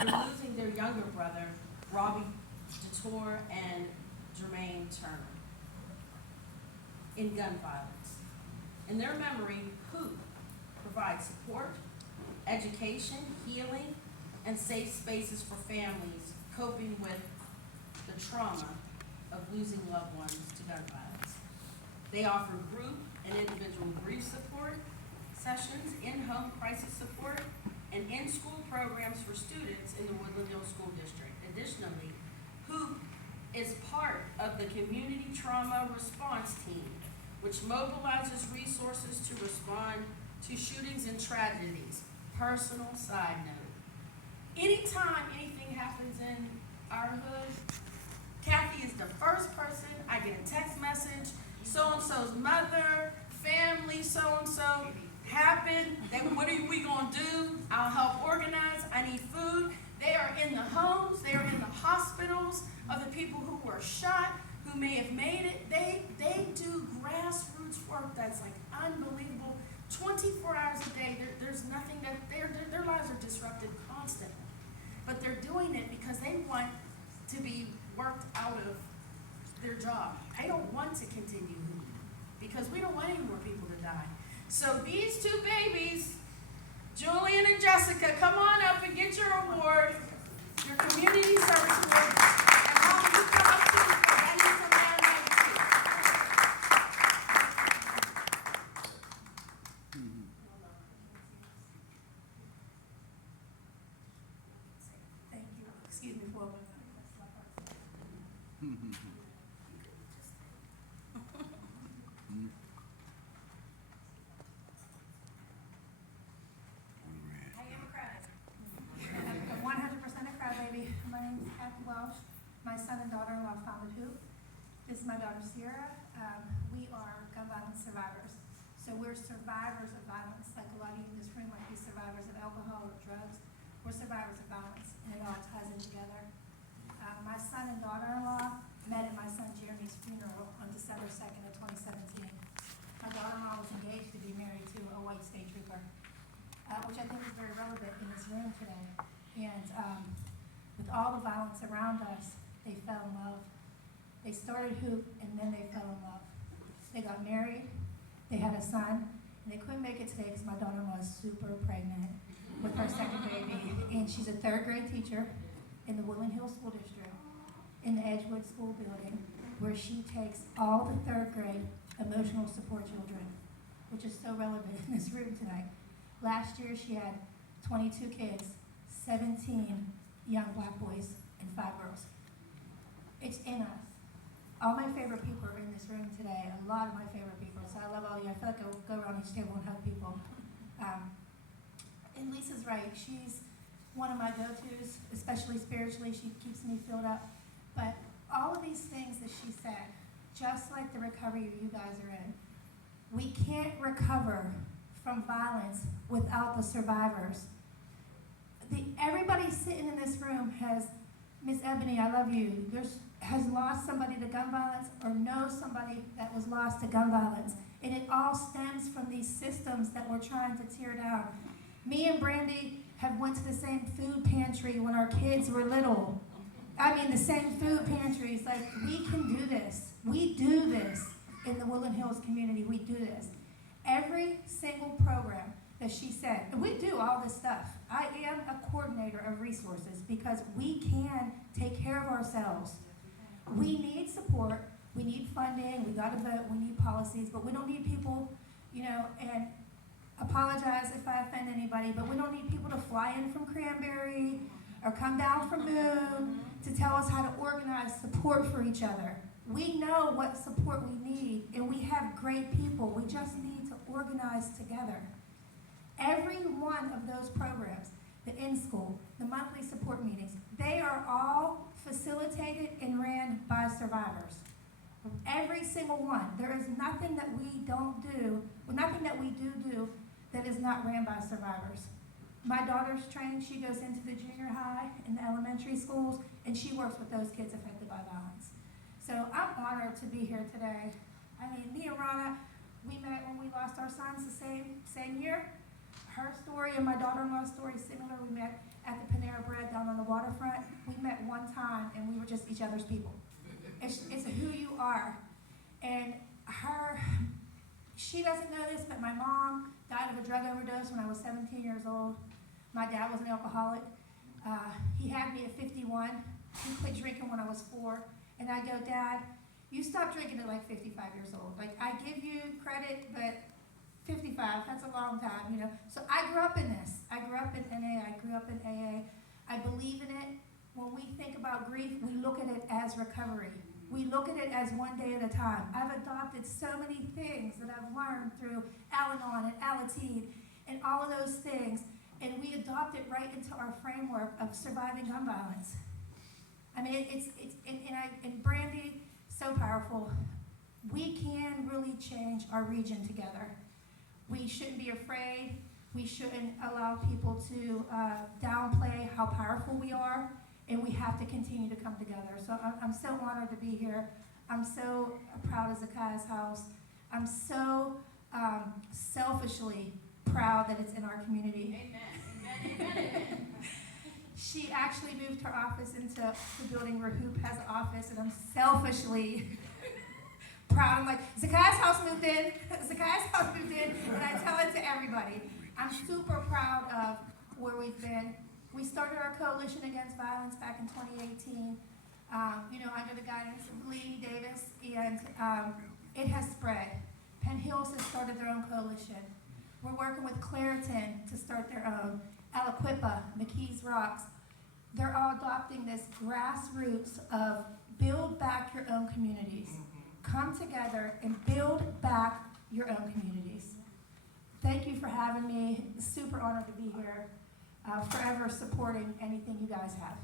for losing their younger brother, Robbie DeTore and Jermaine Turner, in gun violence. In their memory, HOOP provides support, education, healing, and safe spaces for families coping with the trauma of losing loved ones to gun violence. They offer group and individual grief support, sessions, in-home crisis support, and in-school programs for students in the Woodland Hills School District. Additionally, HOOP is part of the Community Trauma Response Team, which mobilizes resources to respond to shootings and tragedies. Personal side note. Anytime anything happens in our hood, Kathy is the first person. I get a text message, so-and-so's mother, family, so-and-so happened. Then what are we gonna do? I'll help organize. I need food. They are in the homes. They are in the hospitals of the people who were shot, who may have made it. They do grassroots work that's like unbelievable. 24 hours a day. There's nothing that their lives are disrupted constantly. But they're doing it because they want to be worked out of their job. They don't want to continue because we don't want any more people to die. So these two babies, Julian and Jessica, come on up and get your award, your community service award. And Mom, you come up too, because I need some man legacy. Thank you. Excuse me for a moment. I am a crybaby. 100% a crybaby. My name is Kathy Welsh. My son and daughter-in-law founded HOOP. This is my daughter Sierra. We are gun violence survivors. So we're survivors of violence. Like a lot of you in this room might be survivors of alcohol or drugs. We're survivors of violence, and it all ties in together. My son and daughter-in-law met at my son Jeremy's funeral on December 2nd of 2017. My daughter-in-law was engaged to be married to a white state trooper, which I think is very relevant in this room today. And with all the violence around us, they fell in love. They started HOOP, and then they fell in love. They got married, they had a son, and they couldn't make it today because my daughter-in-law is super pregnant with her second baby, and she's a third grade teacher in the Woodland Hills School District, in the Edgewood School building, where she takes all the third grade emotional support children, which is so relevant in this room tonight. Last year she had 22 kids, 17 young black boys, and 5 girls. It's in us. All my favorite people are in this room today, a lot of my favorite people, so I love all of you. I feel like I'll go around each table and hug people. And Lisa's right, she's one of my go-tos, especially spiritually. She keeps me filled up. But all of these things that she said, just like the recovery you guys are in, we can't recover from violence without the survivors. Everybody sitting in this room has, Miss Ebony, I love you, has lost somebody to gun violence or knows somebody that was lost to gun violence. And it all stems from these systems that we're trying to tear down. Me and Brandy have went to the same food pantry when our kids were little. I mean, the same food pantries. Like, we can do this. We do this in the Woodland Hills community. We do this. Every single program that she said, and we do all this stuff. I am a coordinator of resources because we can take care of ourselves. We need support. We need funding. We got to vote. We need policies, but we don't need people, and apologize if I offend anybody, but we don't need people to fly in from Cranberry or come down from Moon to tell us how to organize support for each other. We know what support we need, and we have great people. We just need to organize together. Every one of those programs, the in-school, the monthly support meetings, they are all facilitated and ran by survivors. Every single one. There is nothing that we don't do, nothing that we do that is not ran by survivors. My daughter's trained. She goes into the junior high and the elementary schools, and she works with those kids affected by violence. So I'm honored to be here today. I mean, me and Rana, we met when we lost our sons the same year. Her story and my daughter-in-law's story is similar. We met at the Panera Bread down on the waterfront. We met one time and we were just each other's people. It's who you are. And she doesn't know this, but my mom died of a drug overdose when I was 17 years old. My dad was an alcoholic. He had me at 51. He quit drinking when I was 4. And I go, Dad, you stopped drinking at like 55 years old. Like, I give you credit, but 55, that's a long time, you know. So I grew up in this. I grew up in NA, I grew up in AA. I believe in it. When we think about grief, we look at it as recovery. We look at it as one day at a time. I've adopted so many things that I've learned through Al-Anon and Alateen and all of those things, and we adopt it right into our framework of surviving gun violence. I mean, and Brandy, so powerful. We can really change our region together. We shouldn't be afraid. We shouldn't allow people to downplay how powerful we are, and we have to continue to come together. So I'm so honored to be here. I'm so proud of Zakai's House. I'm so selfishly proud that it's in our community. Amen. Amen. Amen. Amen. She actually moved her office into the building where Hoop has an office, and I'm selfishly proud. I'm like, Zakai's house moved in, Zakai's house moved in, and I tell it to everybody. I'm super proud of where we've been. We started our coalition against violence back in 2018, under the guidance of Lee Davis, and it has spread. Penn Hills has started their own coalition. We're working with Clariton to start their own. Aliquippa, McKees Rocks, they're all adopting this grassroots of build back your own communities. Come together and build back your own communities. Thank you for having me. Super honored to be here. Forever supporting anything you guys have.